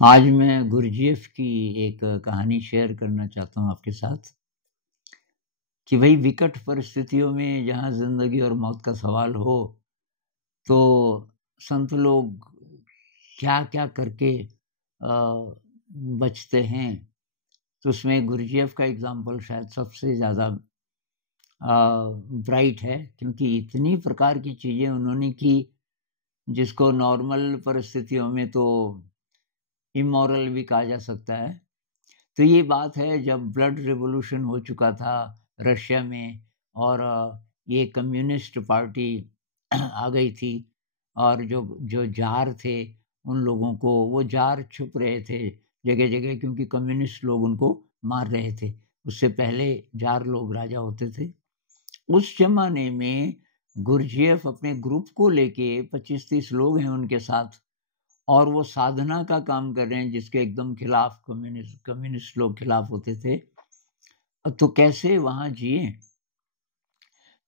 आज मैं गुरजीएफ की एक कहानी शेयर करना चाहता हूँ आपके साथ कि भाई विकट परिस्थितियों में जहाँ ज़िंदगी और मौत का सवाल हो, तो संत लोग क्या-क्या करके बचते हैं। तो उसमें गुरजीएफ का एग्ज़ाम्पल शायद सबसे ज़्यादा ब्राइट है, क्योंकि इतनी प्रकार की चीज़ें उन्होंने की, जिसको नॉर्मल परिस्थितियों में तो इमोरल भी कहा जा सकता है। तो ये बात है जब ब्लड रिवॉल्यूशन हो चुका था रशिया में, और ये कम्युनिस्ट पार्टी आ गई थी, और जो जो जार थे उन लोगों को, वो जार छुप रहे थे जगह-जगह, क्योंकि कम्युनिस्ट लोग उनको मार रहे थे। उससे पहले जार लोग राजा होते थे। उस ज़माने में गुरजीएफ अपने ग्रुप को लेके 25-30 लोग हैं उनके साथ, और वो साधना का काम कर रहे हैं जिसके एकदम खिलाफ कम्युनिस्ट लोग खिलाफ होते थे। तो कैसे वहाँ जिए?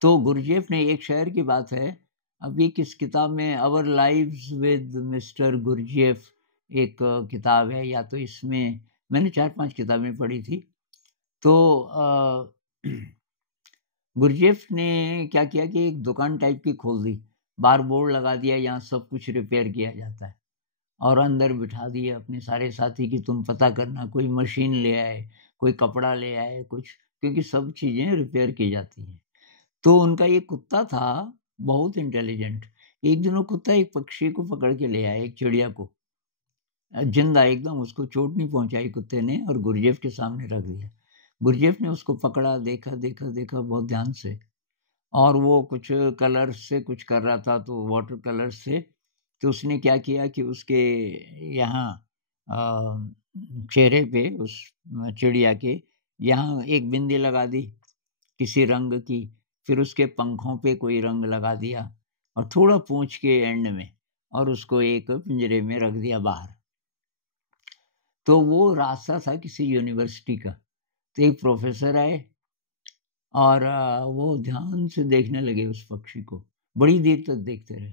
तो गुरजेफ ने एक शहर की बात है, अभी किस किताब में, our lives with mister Gurdjieff एक किताब है, या तो इसमें मैंने 4-5 किताबें पढ़ी थी। तो गुरजेफ ने क्या किया कि एक दुकान टाइप की खोल दी, बाहर बोर्ड लगा दिया यहाँ सब कुछ रिपेयर किया जाता है, और अंदर बिठा दिए अपने सारे साथी कि तुम पता करना, कोई मशीन ले आए, कोई कपड़ा ले आए, कुछ, क्योंकि सब चीज़ें रिपेयर की जाती हैं। तो उनका ये कुत्ता था, बहुत इंटेलिजेंट। एक दिन वो कुत्ता एक पक्षी को पकड़ के ले आया, एक चिड़िया को, जिंदा एकदम, उसको चोट नहीं पहुँचाई कुत्ते ने, और गुरजेफ के सामने रख दिया। गुरजेफ ने उसको पकड़ा, देखा बहुत ध्यान से, और वो कुछ कलर्स से कुछ कर रहा था, तो वाटर कलर्स से। तो उसने क्या किया कि उसके यहाँ चेहरे पे, उस चिड़िया के यहाँ एक बिंदी लगा दी किसी रंग की, फिर उसके पंखों पे कोई रंग लगा दिया, और थोड़ा पूँछ के एंड में, और उसको एक पिंजरे में रख दिया बाहर। तो वो रास्ता था किसी यूनिवर्सिटी का। तो एक प्रोफ़ेसर आए, और वो ध्यान से देखने लगे उस पक्षी को, बड़ी देर तक देखते रहे।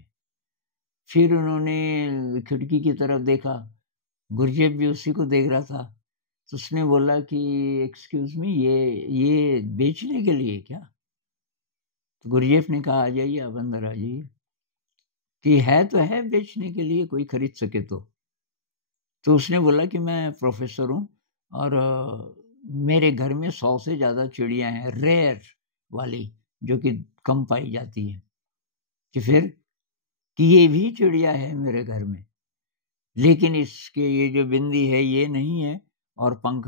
फिर उन्होंने खिड़की की तरफ देखा, गुरजेफ भी उसी को देख रहा था। तो उसने बोला कि एक्सक्यूज़ मी, ये बेचने के लिए क्या? तो गुरजेफ ने कहा, आ जाइए, आप अंदर आ जाइए, कि है तो है बेचने के लिए, कोई खरीद सके तो। तो उसने बोला कि मैं प्रोफ़ेसर हूँ, और मेरे घर में 100 से ज़्यादा चिड़ियाँ हैं, रेयर वाली, जो कि कम पाई जाती हैं। कि फिर? कि ये भी चिड़िया है मेरे घर में, लेकिन इसके ये जो बिंदी है ये नहीं है, और पंख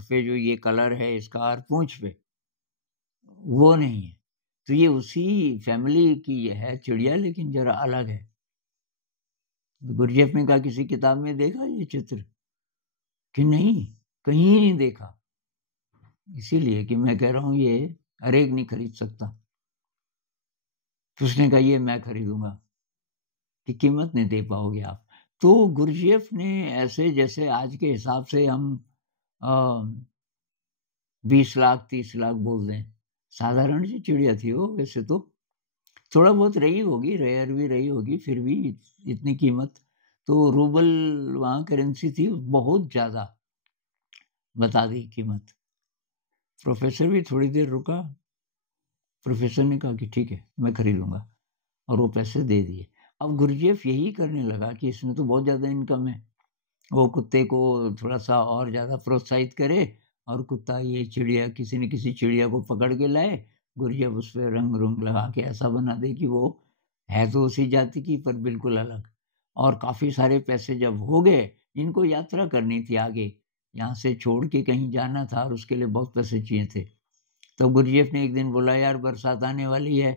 पे जो ये कलर है इसका, और पूँछ पे वो नहीं है। तो ये उसी फ़ैमिली की ये है चिड़िया, लेकिन ज़रा अलग है। गुरजेफ ने कहा, किसी किताब में देखा ये चित्र? कि नहीं, कहीं नहीं देखा। इसीलिए कि मैं कह रहा हूँ ये हर एक नहीं खरीद सकता। तो उसने कहा, ये मैं खरीदूँगा, कि कीमत नहीं दे पाओगे आप। तो गुरजेफ ने ऐसे, जैसे आज के हिसाब से हम अ, 20 लाख 30 लाख बोल दें, साधारण सी चिड़िया थी वो, वैसे तो थोड़ा बहुत रही होगी, रेयर भी रही होगी, फिर भी इतनी कीमत। तो रूबल वहाँ करेंसी थी, बहुत ज़्यादा बता दी कीमत। प्रोफ़ेसर भी थोड़ी देर रुका, प्रोफ़ेसर ने कहा कि ठीक है, मैं खरीदूँगा, और वो पैसे दे दिए। अब गुरजेफ यही करने लगा कि इसमें तो बहुत ज़्यादा इनकम है, वो कुत्ते को थोड़ा-सा और ज़्यादा प्रोत्साहित करे, और कुत्ता ये चिड़िया, किसी न किसी चिड़िया को पकड़ के लाए, गुरजेफ उस पे रंग-रूंग लगा के ऐसा बना दे कि वो है तो उसी जाति की, पर बिल्कुल अलग। और काफ़ी सारे पैसे जब हो गए, इनको यात्रा करनी थी आगे, यहाँ से छोड़ के कहीं जाना था, और उसके लिए बहुत पैसे चाहिए थे। तो गुरजेफ ने एक दिन बोला, यार बरसात आने वाली है,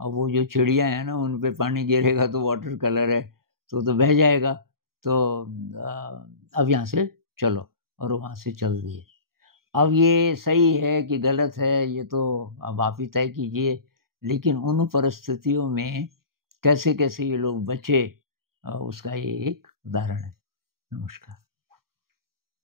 अब वो जो चिड़िया है ना उन पे पानी गिरेगा तो वाटर कलर है, तो बह जाएगा, तो अब यहाँ से चलो, और वहाँ से चल दिए। अब ये सही है कि गलत है, ये तो अब आप ही तय कीजिए, लेकिन उन परिस्थितियों में कैसे-कैसे ये लोग बचे, उसका ये एक उदाहरण है। नमस्कार।